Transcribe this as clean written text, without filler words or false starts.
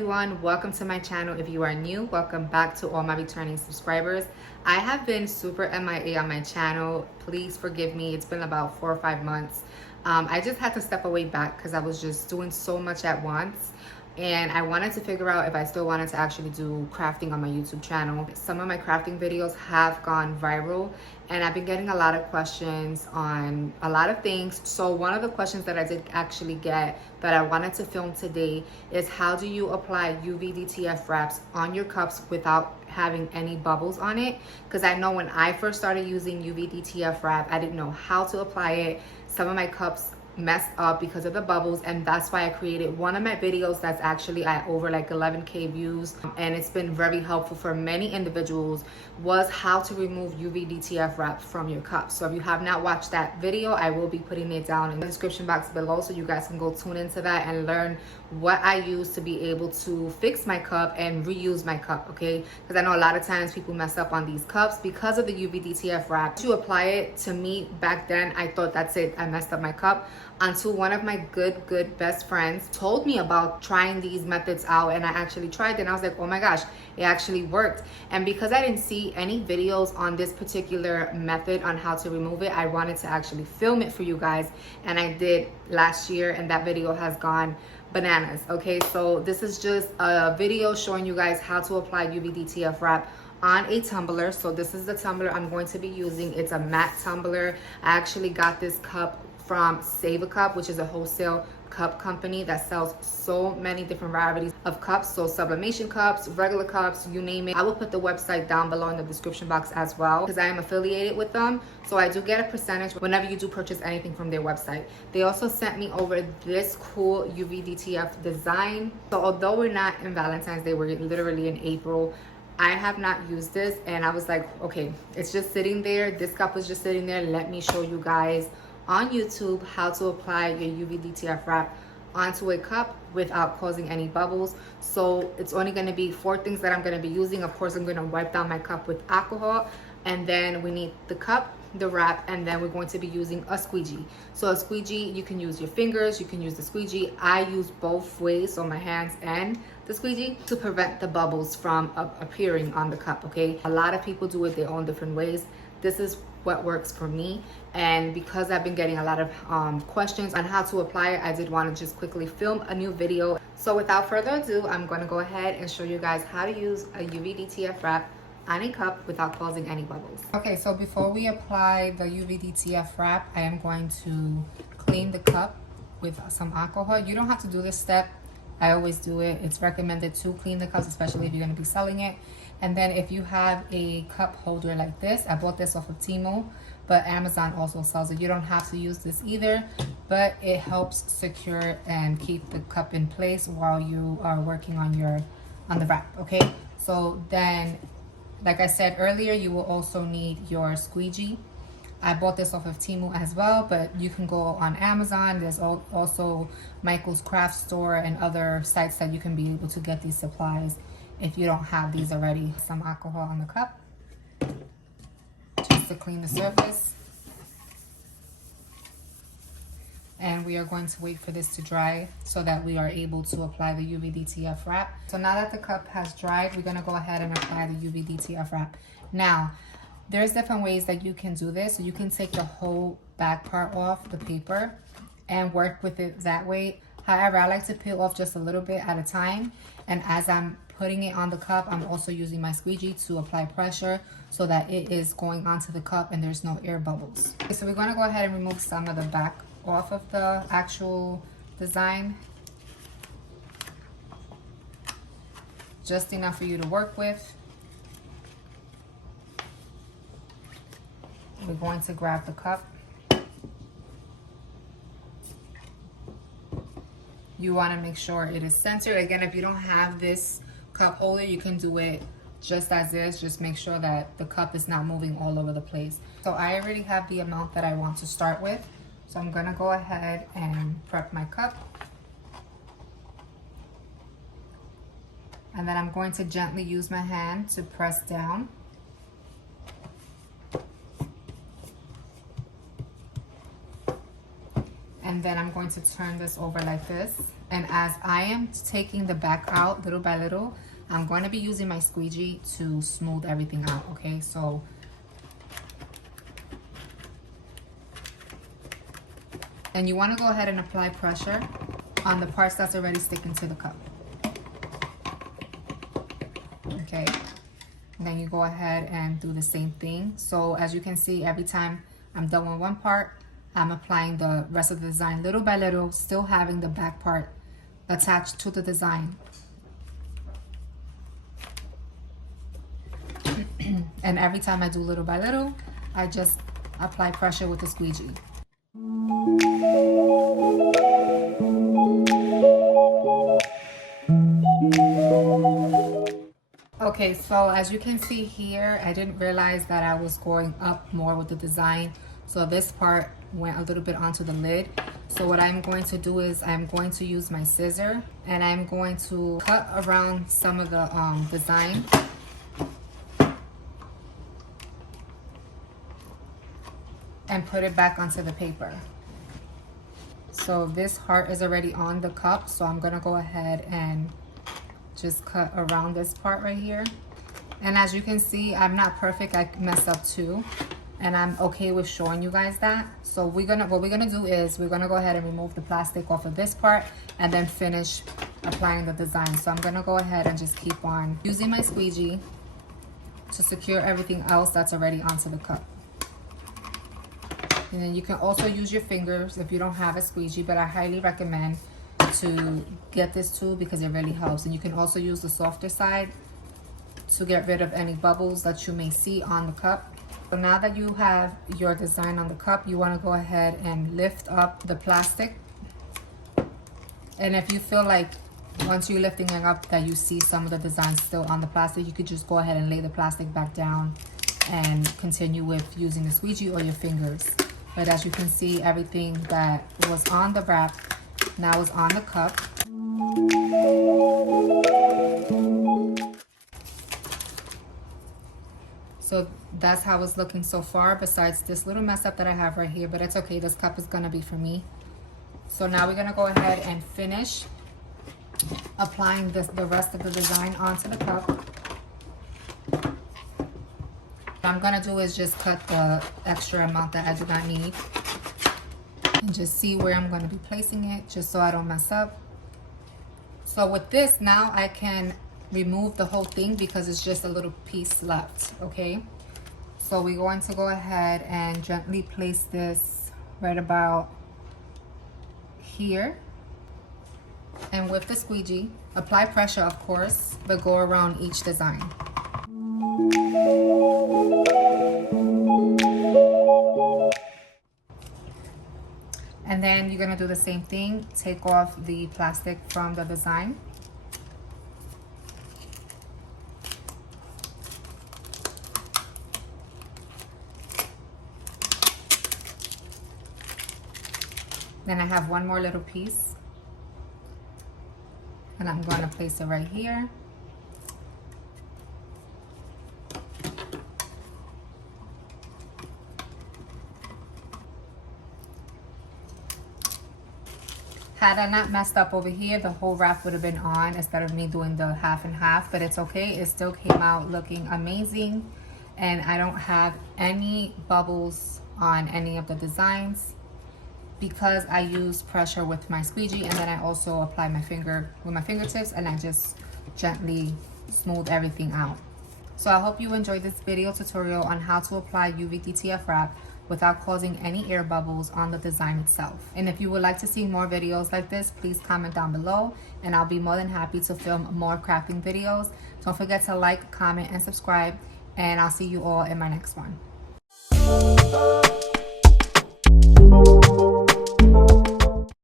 everyone, welcome to my channel. If you are new, welcome back to all my returning subscribers. I have been super MIA on my channel. Please forgive me. It's been about 4 or 5 months. I just had to step away back because I was just doing so much at once. And I wanted to figure out if I still wanted to actually do crafting on my YouTube channel. Some of my crafting videos have gone viral and I've been getting a lot of questions on a lot of things. So one of the questions that I did actually get that I wanted to film today is how do you apply UV DTF wraps on your cups without having any bubbles on it? Because I know when I first started using UV DTF wrap, I didn't know how to apply it. Some of my cups messed up because of the bubbles, and that's why I created one of my videos that's actually at over like 11,000 views, and it's been very helpful for many individuals, was how to remove UV DTF wrap from your cup. So if you have not watched that video, I will be putting it down in the description box below so you guys can go tune into that and learn what I use to be able to fix my cup and reuse my cup, okay? Because I know a lot of times people mess up on these cups because of the UV DTF wrap. To apply it, to me back then, I thought that's it, I messed up my cup, until one of my good best friends told me about trying these methods out, and I actually tried it and I was like, oh my gosh, it actually worked. And because I didn't see any videos on this particular method on how to remove it, I wanted to actually film it for you guys, and I did last year, and that video has gone bananas. Okay, so this is just a video showing you guys how to apply UV DTF wrap on a tumbler. So this is the tumbler I'm going to be using. It's a matte tumbler. I actually got this cup from Save a Cup, which is a wholesale cup company that sells so many different varieties of cups. So sublimation cups, regular cups, you name it. I will put the website down below in the description box as well because I am affiliated with them. So I do get a percentage whenever you do purchase anything from their website. They also sent me over this cool UV DTF design. So although we're not in Valentine's Day, we're literally in April, I have not used this, and I was like, okay, it's just sitting there. This cup was just sitting there. Let me show you guys on YouTube how to apply your UV DTF wrap onto a cup without causing any bubbles. So it's only going to be 4 things that I'm going to be using. Of course, I'm going to wipe down my cup with alcohol, and then we need the cup, the wrap, and then we're going to be using a squeegee. So a squeegee, you can use your fingers, you can use the squeegee. I use both ways, so my hands and the squeegee, to prevent the bubbles from appearing on the cup, okay? A lot of people do it their own different ways. This is what works for me, and because I've been getting a lot of questions on how to apply it, I did want to just quickly film a new video. So without further ado, I'm going to go ahead and show you guys how to use a UV DTF wrap on a cup without causing any bubbles. Okay, so before we apply the UV DTF wrap, I am going to clean the cup with some alcohol. You don't have to do this step. I always do it. It's recommended to clean the cups, especially if you're going to be selling it. And then if you have a cup holder like this, I bought this off of Temu, but Amazon also sells it. You don't have to use this either, but it helps secure and keep the cup in place while you are working on the wrap, okay? So then, like I said earlier, you will also need your squeegee. I bought this off of Temu as well, but you can go on Amazon. There's also Michael's Craft Store and other sites that you can be able to get these supplies if you don't have these already. Some alcohol on the cup just to clean the surface. And we are going to wait for this to dry so that we are able to apply the UV DTF wrap. So now that the cup has dried, we're gonna go ahead and apply the UV DTF wrap. Now, there's different ways that you can do this. So you can take the whole back part off the paper and work with it that way. However, I like to peel off just a little bit at a time. And as I'm putting it on the cup, I'm also using my squeegee to apply pressure so that it is going onto the cup and there's no air bubbles. Okay, so we're gonna go ahead and remove some of the back off of the actual design. Just enough for you to work with. We're going to grab the cup. You want to make sure it is centered. Again, if you don't have this cup holder, you can do it just as is. Just make sure that the cup is not moving all over the place. So I already have the amount that I want to start with. So I'm going to go ahead and prep my cup. And then I'm going to gently use my hand to press down. And then I'm going to turn this over like this. And as I am taking the back out little by little, I'm going to be using my squeegee to smooth everything out, okay? So and you want to go ahead and apply pressure on the parts that's already sticking to the cup. Okay, and then you go ahead and do the same thing. So as you can see, every time I'm done with one part, I'm applying the rest of the design little by little, still having the back part attached to the design. And every time I do little by little, I just apply pressure with the squeegee. Okay, so as you can see here, I didn't realize that I was going up more with the design. So this part went a little bit onto the lid. So what I'm going to do is I'm going to use my scissor and I'm going to cut around some of the design. And put it back onto the paper. So this heart is already on the cup, so I'm gonna go ahead and just cut around this part right here. And as you can see, I'm not perfect, I mess up too. And I'm okay with showing you guys that. So what we're gonna do is we're gonna go ahead and remove the plastic off of this part and then finish applying the design. So I'm gonna go ahead and just keep on using my squeegee to secure everything else that's already onto the cup. And then you can also use your fingers if you don't have a squeegee, but I highly recommend to get this tool because it really helps. And you can also use the softer side to get rid of any bubbles that you may see on the cup. So now that you have your design on the cup, you want to go ahead and lift up the plastic. And if you feel like once you're lifting it up that you see some of the design still on the plastic, you could just go ahead and lay the plastic back down and continue with using the squeegee or your fingers. But as you can see, everything that was on the wrap now is on the cup. So that's how it's looking so far, besides this little mess up that I have right here, but it's okay, this cup is gonna be for me. So now we're gonna go ahead and finish applying the rest of the design onto the cup. What I'm gonna do is just cut the extra amount that I do not need and just see where I'm gonna be placing it, just so I don't mess up. So with this, now I can remove the whole thing because it's just a little piece left, okay? So we're going to go ahead and gently place this right about here. And with the squeegee, apply pressure of course, but go around each design. And then you're gonna do the same thing, take off the plastic from the design. Then I have one more little piece and I'm going to place it right here. Had I not messed up over here, the whole wrap would have been on instead of me doing the half and half, but it's okay. It still came out looking amazing and I don't have any bubbles on any of the designs because I use pressure with my squeegee, and then I also apply my finger with my fingertips and I just gently smooth everything out. So I hope you enjoyed this video tutorial on how to apply UV DTF wrap without causing any air bubbles on the design itself. And if you would like to see more videos like this, please comment down below and I'll be more than happy to film more crafting videos. Don't forget to like, comment, and subscribe, and I'll see you all in my next one.